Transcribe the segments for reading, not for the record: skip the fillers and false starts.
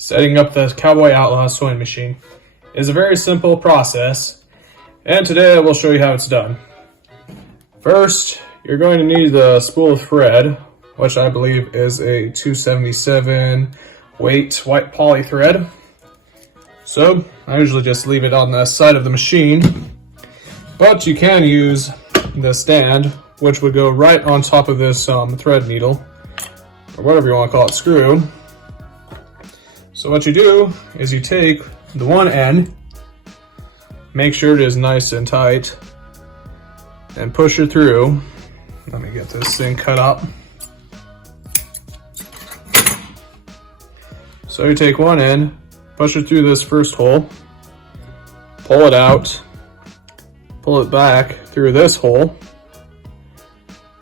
Setting up the CowBoy OUTLAW sewing machine is a very simple process, and today I will show you how it's done. First, you're going to need the spool of thread, which I believe is a 277 weight white poly thread. So I usually just leave it on the side of the machine, but you can use the stand, which would go right on top of this thread needle, or whatever you want to call it, screw. So what you do is you take the one end, make sure it is nice and tight, and push it through. Let me get this thing cut up. So you take one end, push it through this first hole, pull it out, pull it back through this hole.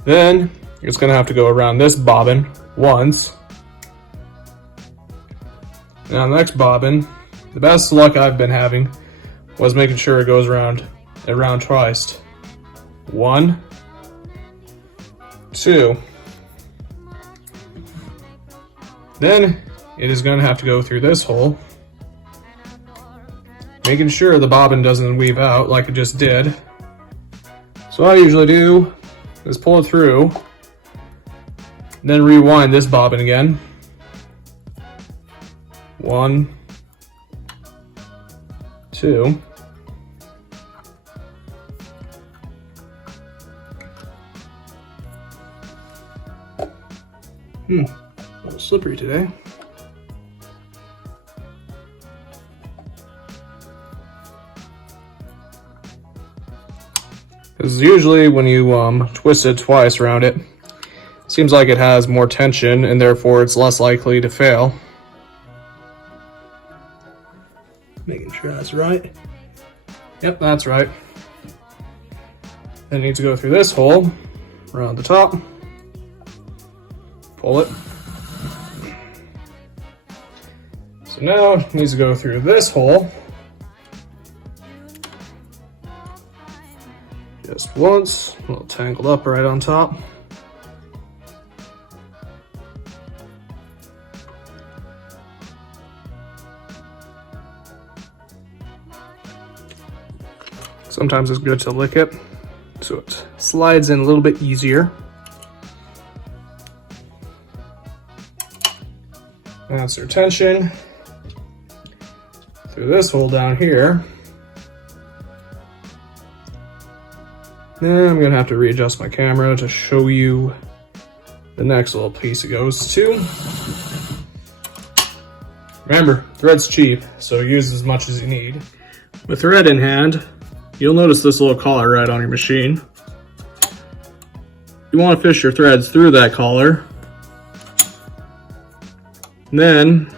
Then it's going to have to go around this bobbin once. Now the next bobbin, the best luck I've been having was making sure it goes around twice. 1, 2. Then it is going to have to go through this hole, making sure the bobbin doesn't weave out like it just did. So what I usually do is pull it through, then rewind this bobbin again. 1, 2. A little slippery today. Because usually when you twist it twice around it, seems like it has more tension and therefore it's less likely to fail. Making sure that's right. Yep, that's right. Then it needs to go through this hole, around the top. Pull it. So now it needs to go through this hole. Just once, a little tangled up right on top. Sometimes it's good to lick it so it slides in a little bit easier. That's their tension through this hole down here. Then I'm gonna have to readjust my camera to show you the next little piece it goes to. Remember, thread's cheap, so use as much as you need. With thread in hand, you'll notice this little collar right on your machine. You want to fish your threads through that collar. And then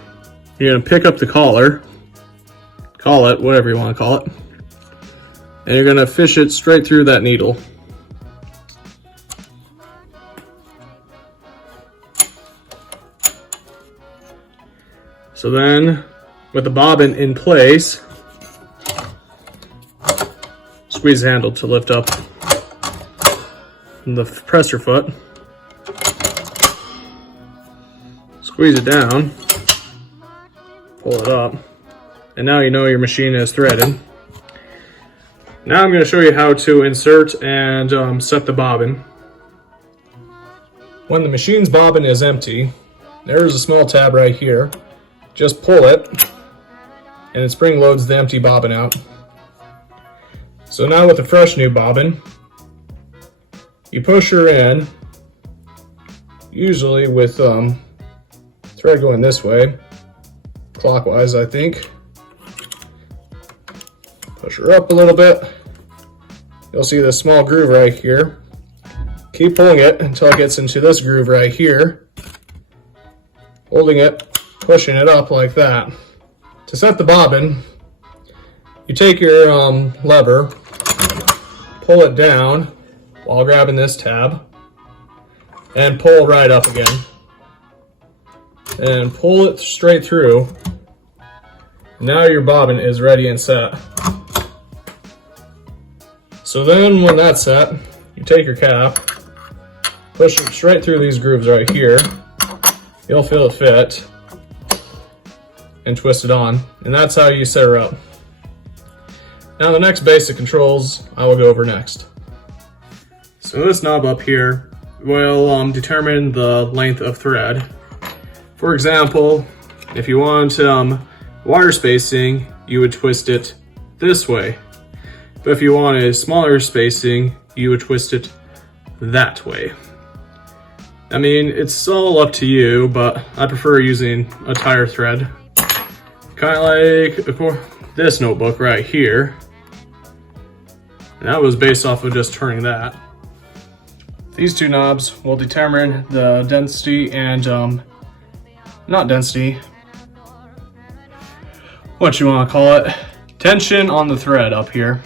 you're going to pick up the collar, call it, whatever you want to call it, and you're going to fish it straight through that needle. So then, with the bobbin in place, squeeze the handle to lift up the presser foot. Squeeze it down, pull it up, and now you know your machine is threaded. Now I'm going to show you how to insert and set the bobbin. When the machine's bobbin is empty, there is a small tab right here. Just pull it, and it spring loads the empty bobbin out. So now with a fresh new bobbin, you push her in, usually with thread going this way, clockwise I think. Push her up a little bit. You'll see this small groove right here. Keep pulling it until it gets into this groove right here. Holding it, pushing it up like that. To set the bobbin, you take your lever, pull it down while grabbing this tab, and pull right up again. And pull it straight through. Now your bobbin is ready and set. So then when that's set, you take your cap, push it straight through these grooves right here. You'll feel it fit. and twist it on, and that's how you set her up. Now the next basic controls I will go over next. So this knob up here will determine the length of thread. For example, if you want wire spacing, you would twist it this way. But if you want a smaller spacing, you would twist it that way. I mean, it's all up to you, but I prefer using a tire thread. Kind of like this notebook right here. And that was based off of just turning that. These two knobs will determine the density and, not density, what you want to call it, tension on the thread up here.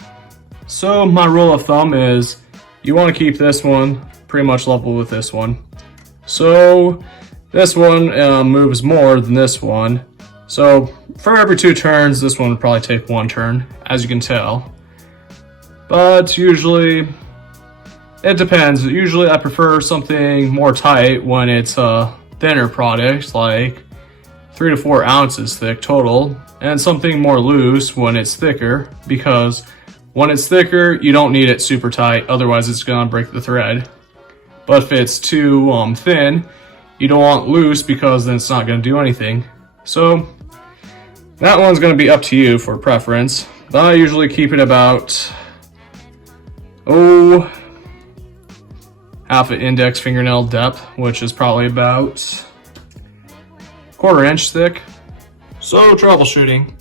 So my rule of thumb is you want to keep this one pretty much level with this one. So this one moves more than this one. So for every 2 turns, this one would probably take 1 turn, as you can tell. But usually, it depends. Usually I prefer something more tight when it's a thinner product, like 3 to 4 ounces thick total, and something more loose when it's thicker, because when it's thicker, you don't need it super tight, otherwise it's gonna break the thread. But if it's too thin, you don't want loose because then it's not gonna do anything. So that one's gonna be up to you for preference. But I usually keep it about, half an index fingernail depth, which is probably about 1/4 inch thick. So troubleshooting.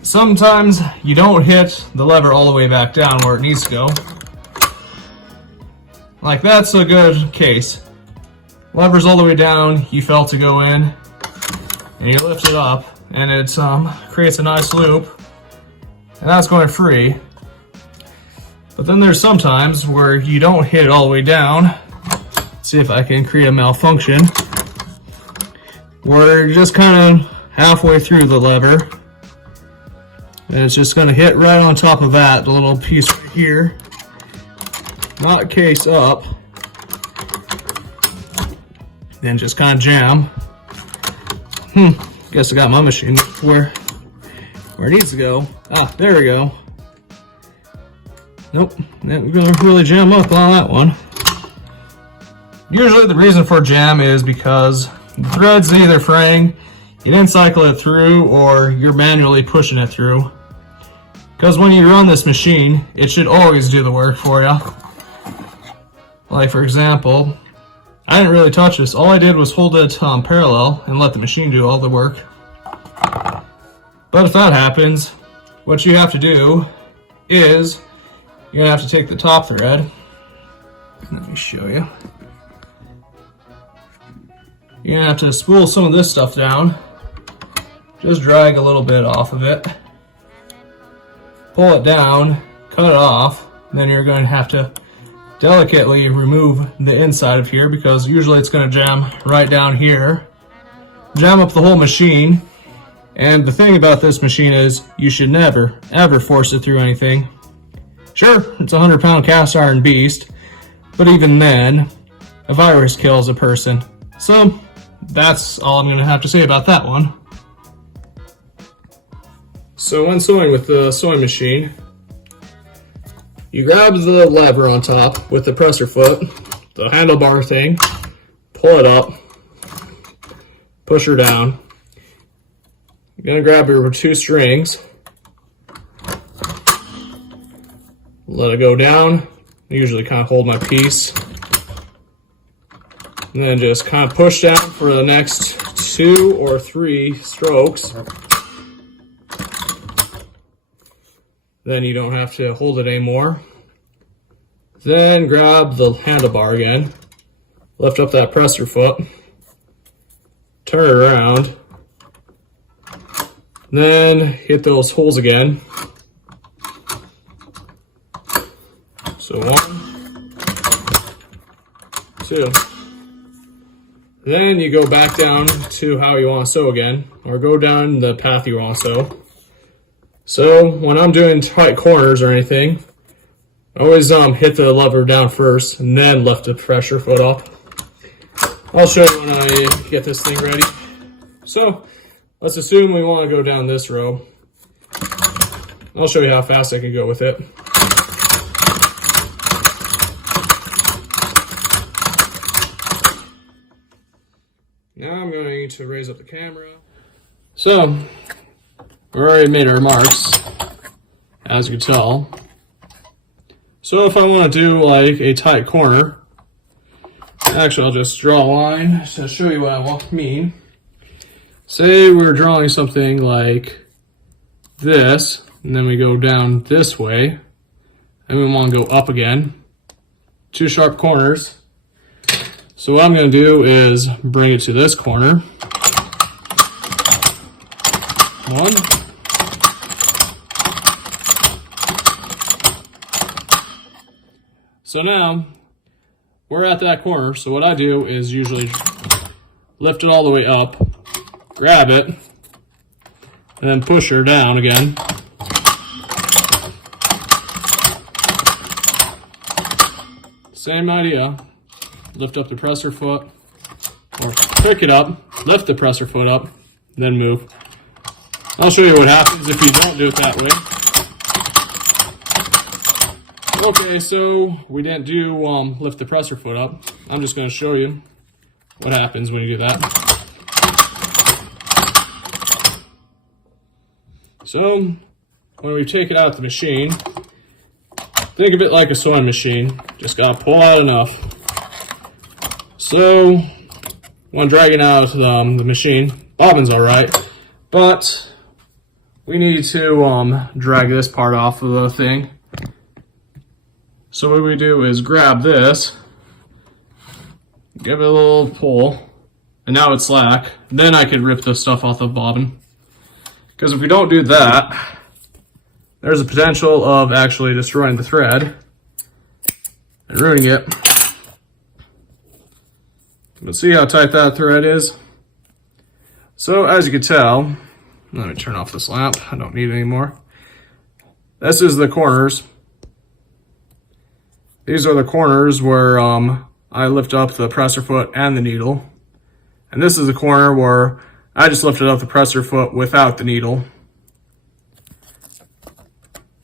Sometimes you don't hit the lever all the way back down where it needs to go. Like that's a good case. Lever's all the way down, you felt to go in, and you lift it up, and it creates a nice loop, and that's going free. But then there's some times where you don't hit it all the way down. Let's see if I can create a malfunction, where you're just kind of halfway through the lever, and it's just going to hit right on top of that, the little piece right here. Not case up, then just kind of jam. Guess I got my machine where it needs to go. Ah, there we go. Nope, we're gonna really jam up on that one. Usually the reason for jam is because the thread's either fraying, you didn't cycle it through, or you're manually pushing it through. Because when you run this machine, it should always do the work for you. Like for example, I didn't really touch this. All I did was hold it parallel and let the machine do all the work. But if that happens, what you have to do is you're gonna have to take the top thread. Let me show you. You're gonna have to spool some of this stuff down. Just drag a little bit off of it. Pull it down, cut it off, then you're going to have to delicately remove the inside of here, because usually it's going to jam right down here, jam up the whole machine. And the thing about this machine is you should never ever force it through anything. Sure, it's a 100-pound cast iron beast, but even then a virus kills a person. So that's all I'm going to have to say about that one. So when sewing with the sewing machine, you grab the lever on top with the presser foot, the handlebar thing, pull it up, push her down. You're going to grab your 2 strings, let it go down. I usually kind of hold my piece, and then just kind of push down for the next 2 or 3 strokes. Then you don't have to hold it anymore. Then grab the handlebar again, lift up that presser foot, turn it around, then hit those holes again. So 1, 2. Then you go back down to how you want to sew again, or go down the path you want to sew. So when I'm doing tight corners or anything, I always hit the lever down first and then lift the pressure foot up. I'll show you when I get this thing ready. So Let's assume we want to go down this row. I'll show you how fast I can go with it. Now I'm going to raise up the camera. So, we already made our marks, as you can tell. So if I want to do like a tight corner, actually I'll just draw a line to show you what I mean. Say we're drawing something like this, and then we go down this way, and we want to go up again. Two sharp corners. So what I'm going to do is bring it to this corner. One. So now we're at that corner. So what I do is usually lift it all the way up, grab it, and then push her down again. Same idea. Lift up the presser foot, or pick it up, lift the presser foot up, then move. I'll show you what happens if you don't do it that way. Okay, so we didn't do lift the presser foot up. I'm just going to show you what happens when you do that. So when we take it out of the machine, think of it like a sewing machine. Just got to pull out enough. So when dragging out the machine, bobbin's alright, but we need to drag this part off of the thing. So what we do is grab this, give it a little pull, and now it's slack. Then I could rip the stuff off the bobbin. Because if we don't do that, there's a potential of actually destroying the thread and ruining it. But see how tight that thread is? So as you can tell, let me turn off this lamp, I don't need it anymore. This is the corners. These are the corners where I lift up the presser foot and the needle. And this is the corner where I just lifted up the presser foot without the needle.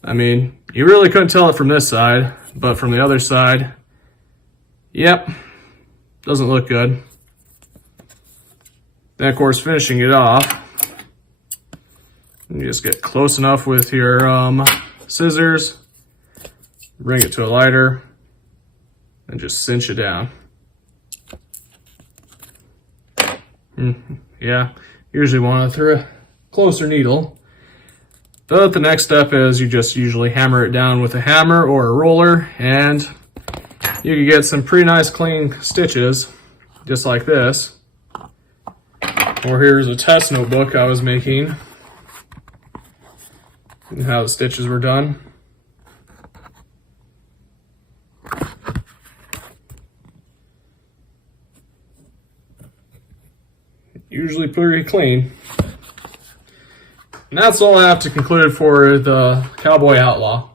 I mean, you really couldn't tell it from this side, but from the other side, yep, doesn't look good. Then of course, finishing it off, you just get close enough with your scissors, bring it to a lighter, and just cinch it down. Yeah, usually want to throw a closer needle. But the next step is you just usually hammer it down with a hammer or a roller, and you can get some pretty nice clean stitches, just like this. Or here's a test notebook I was making, and how the stitches were done. Usually pretty clean. And that's all I have to conclude for the CowBoy OUTLAW.